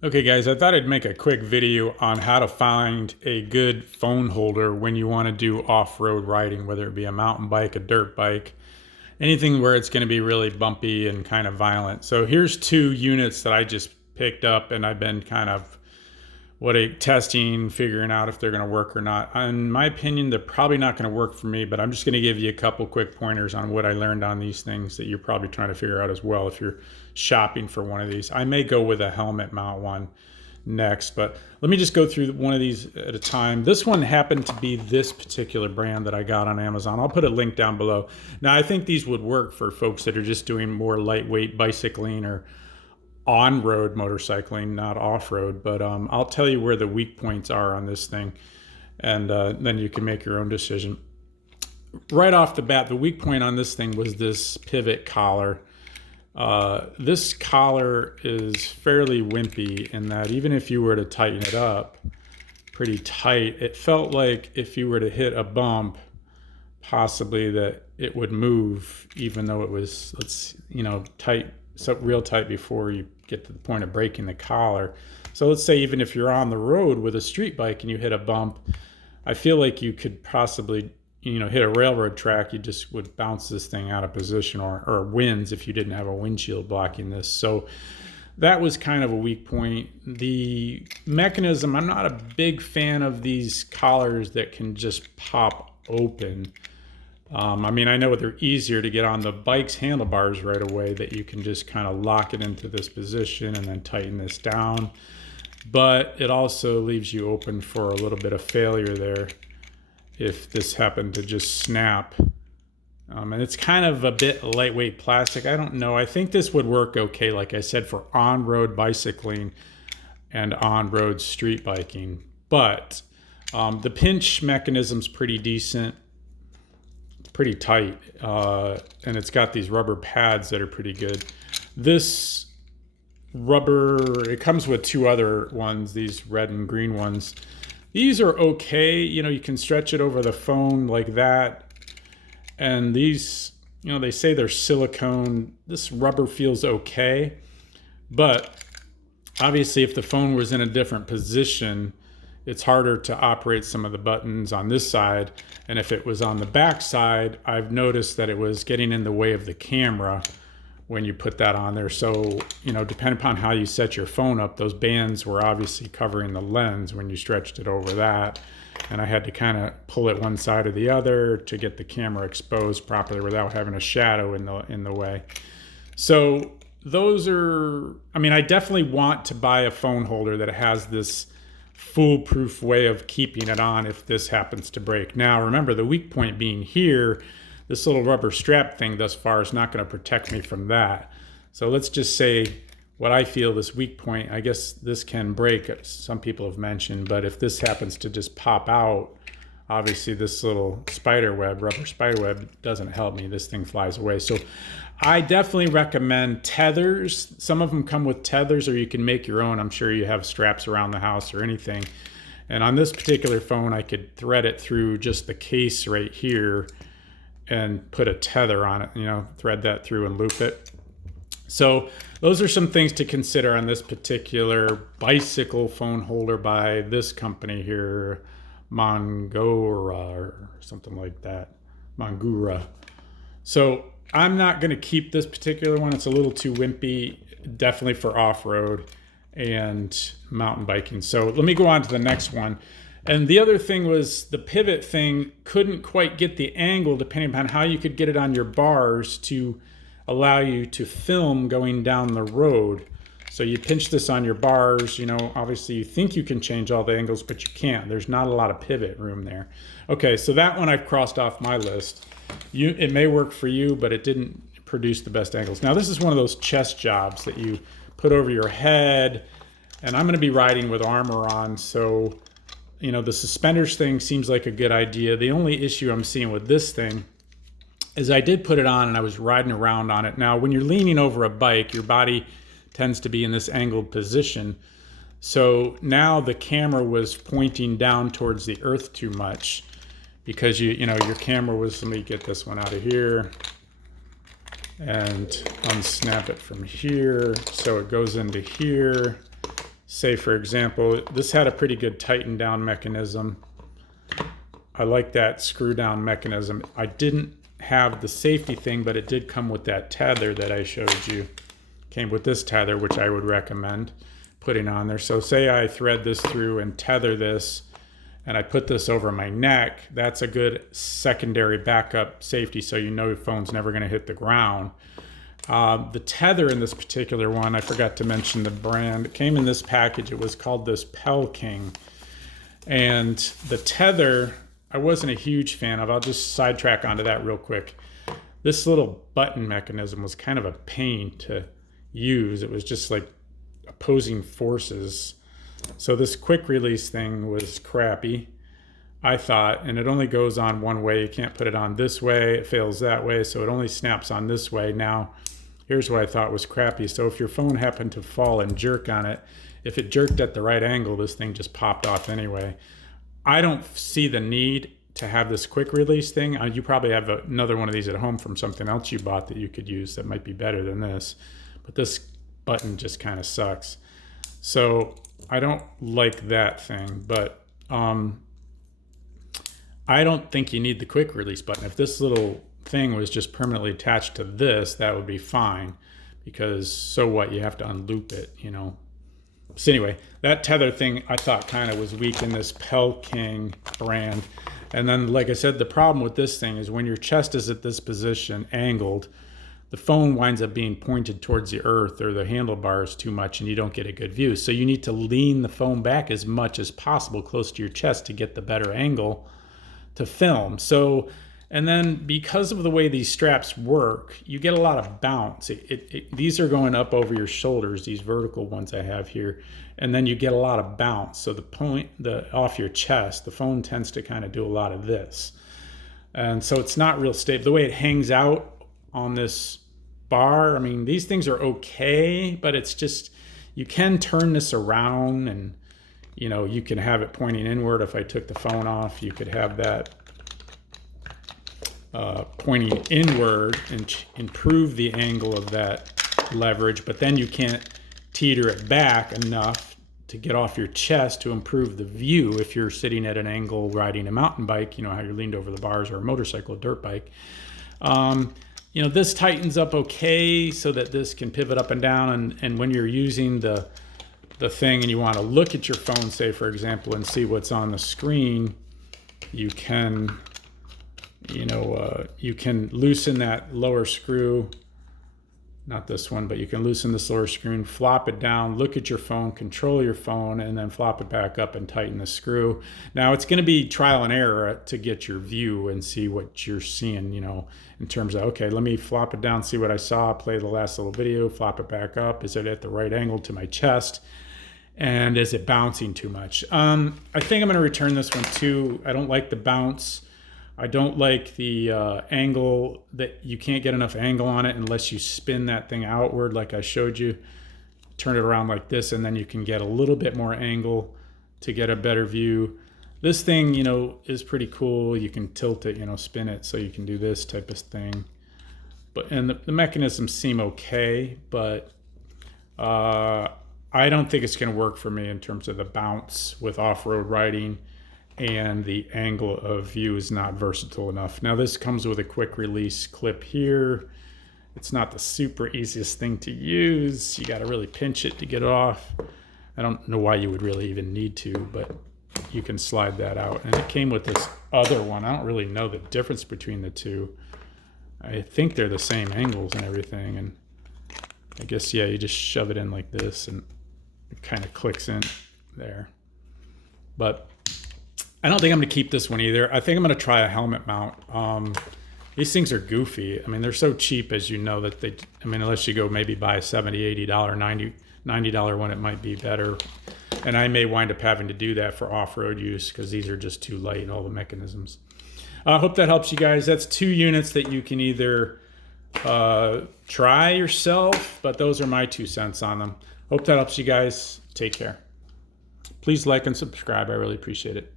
Okay guys, I thought I'd make a quick video on how to find a good phone holder when you want to do off-road riding, whether it be a mountain bike, a dirt bike, anything where it's going to be really bumpy and kind of violent. So here's two units that I just picked up and I've been kind of testing, figuring out if they're going to work or not. In my opinion, they're probably not going to work for me, but I'm just going to give you a couple quick pointers on what I learned on these things that you're probably trying to figure out as well if you're shopping for one of these. I may go with a helmet mount one next, but let me just go through one of these at a time. This one happened to be this particular brand that I got on Amazon. I'll put a link down below. Now, I think these would work for folks that are just doing more lightweight bicycling or on-road motorcycling, not off-road, but I'll tell you where the weak points are on this thing, and then you can make your own decision. Right off the bat, the weak point on this thing was this pivot collar. This collar is fairly wimpy in that even if you were to tighten it up pretty tight, it felt like if you were to hit a bump, possibly that it would move, even though it was, tight, so real tight before you get to the point of breaking the collar. So let's say even if you're on the road with a street bike and you hit a bump, I feel like you could possibly, hit a railroad track, you just would bounce this thing out of position, or winds if you didn't have a windshield blocking this. So that was kind of a weak point. The mechanism, I'm not a big fan of these collars that can just pop open. I know they're easier to get on the bike's handlebars right away, that you can just kind of lock it into this position and then tighten this down. But it also leaves you open for a little bit of failure there if this happened to just snap. And it's kind of a bit lightweight plastic. I don't know. I think this would work okay, like I said, for on-road bicycling and on-road street biking. But the pinch mechanism's pretty decent. Pretty tight, and it's got these rubber pads that are pretty good. This rubber, it comes with two other ones, these red and green ones. These are okay. You can stretch it over the phone like that. And these, they say they're silicone. This rubber feels okay. But obviously if the phone was in a different position, it's harder to operate some of the buttons on this side. And if it was on the back side, I've noticed that it was getting in the way of the camera when you put that on there. So, depending upon how you set your phone up, those bands were obviously covering the lens when you stretched it over that. And I had to kind of pull it one side or the other to get the camera exposed properly without having a shadow in the way. So those are, I definitely want to buy a phone holder that has this foolproof way of keeping it on if this happens to break. Now, remember, the weak point being here, this little rubber strap thing thus far is not going to protect me from that. So let's just say what I feel this weak point, I guess this can break, some people have mentioned, but if this happens to just pop out, obviously this little rubber spider web doesn't help me. This thing flies away. So I definitely recommend tethers. Some of them come with tethers, or you can make your own. I'm sure you have straps around the house or anything. And on this particular phone, I could thread it through just the case right here and put a tether on it, thread that through and loop it. So those are some things to consider on this particular bicycle phone holder by this company here, Mongura or something like that. Mongura. So I'm not going to keep this particular one. It's a little too wimpy, definitely for off-road and mountain biking. So let me go on to the next one. And the other thing was the pivot thing couldn't quite get the angle depending upon how you could get it on your bars to allow you to film going down the road. So you pinch this on your bars, obviously you think you can change all the angles, but you can't. There's not a lot of pivot room there. Okay, so that one I've crossed off my list. It may work for you, but it didn't produce the best angles. Now this is one of those chest jobs that you put over your head, and I'm gonna be riding with armor on, so the suspenders thing seems like a good idea. The only issue I'm seeing with this thing is I did put it on and I was riding around on it. Now, when you're leaning over a bike, your body tends to be in this angled position. So now the camera was pointing down towards the earth too much because your camera was, let me get this one out of here and unsnap it from here. So it goes into here say for example, this had a pretty good tighten down mechanism. I like that screw down mechanism. I didn't have the safety thing, but it did come with that tether that I showed you. Came with this tether, which I would recommend putting on there. So say I thread this through and tether this, and I put this over my neck, that's a good secondary backup safety, so you know your phone's never going to hit the ground. The tether in this particular one, I forgot to mention the brand. It came in this package. It was called this King. And the tether, I wasn't a huge fan of. I'll just sidetrack onto that real quick. This little button mechanism was kind of a pain to use. It was just like opposing forces. So this quick release thing was crappy, I thought, and it only goes on one way. You can't put it on this way. It fails that way, so it only snaps on this way. Now, here's what I thought was crappy. So if your phone happened to fall and jerk on it, if it jerked at the right angle, this thing just popped off anyway. I don't see the need to have this quick release thing. You probably have another one of these at home from something else you bought that you could use that might be better than this. But this button just kind of sucks. So I don't like that thing, but I don't think you need the quick release button. If this little thing was just permanently attached to this, that would be fine, because so what, you have to unloop it, you know. So anyway, that tether thing I thought kind of was weak in this King brand. And then, like I said, the problem with this thing is when your chest is at this position, angled, the phone winds up being pointed towards the earth or the handlebars too much, and you don't get a good view. So you need to lean the phone back as much as possible close to your chest to get the better angle to film. So, and then because of the way these straps work, you get a lot of bounce. These are going up over your shoulders, these vertical ones I have here, and then you get a lot of bounce. So off your chest, the phone tends to kind of do a lot of this. And so it's not real stable. The way it hangs out on this bar, I mean, these things are okay, but it's just, you can turn this around and, you know, you can have it pointing inward. If I took the phone off, you could have that pointing inward and improve the angle of that leverage, but then you can't teeter it back enough to get off your chest to improve the view if you're sitting at an angle riding a mountain bike, you know, how you're leaned over the bars, or a motorcycle, a dirt bike. You know, this tightens up okay so that this can pivot up and down, and when you're using the thing and you want to look at your phone, say for example, and see what's on the screen, you can, you know, you can loosen that lower screw, not this one, but you can loosen this lower screw and flop it down, look at your phone, control your phone, and then flop it back up and tighten the screw. Now it's going to be trial and error to get your view and see what you're seeing, you know, in terms of, okay, let me flop it down, see what I saw, play the last little video, flop it back up. Is it at the right angle to my chest? And is it bouncing too much? I think I'm going to return this one too. I don't like the bounce. I don't like the angle, that you can't get enough angle on it unless you spin that thing outward like I showed you. Turn it around like this, and then you can get a little bit more angle to get a better view. This thing, you know, is pretty cool. You can tilt it, you know, spin it, so you can do this type of thing. And the mechanisms seem okay, but I don't think it's going to work for me in terms of the bounce with off-road riding, and the angle of view is not versatile enough. Now this comes with a quick release clip here. It's not the super easiest thing to use. You got to really pinch it to get it off. I don't know why you would really even need to, but you can slide that out. And it came with this other one. I don't really know the difference between the two. I think they're the same angles and everything. And I guess, yeah, you just shove it in like this and it kind of clicks in there. But I don't think I'm going to keep this one either. I think I'm going to try a helmet mount. These things are goofy. I mean, they're so cheap, as you know, that unless you go maybe buy a $70, $80, $90 one, it might be better. And I may wind up having to do that for off-road use because these are just too light, all the mechanisms. I hope that helps you guys. That's 2 units that you can either try yourself, but those are my 2 cents on them. Hope that helps you guys. Take care. Please like and subscribe. I really appreciate it.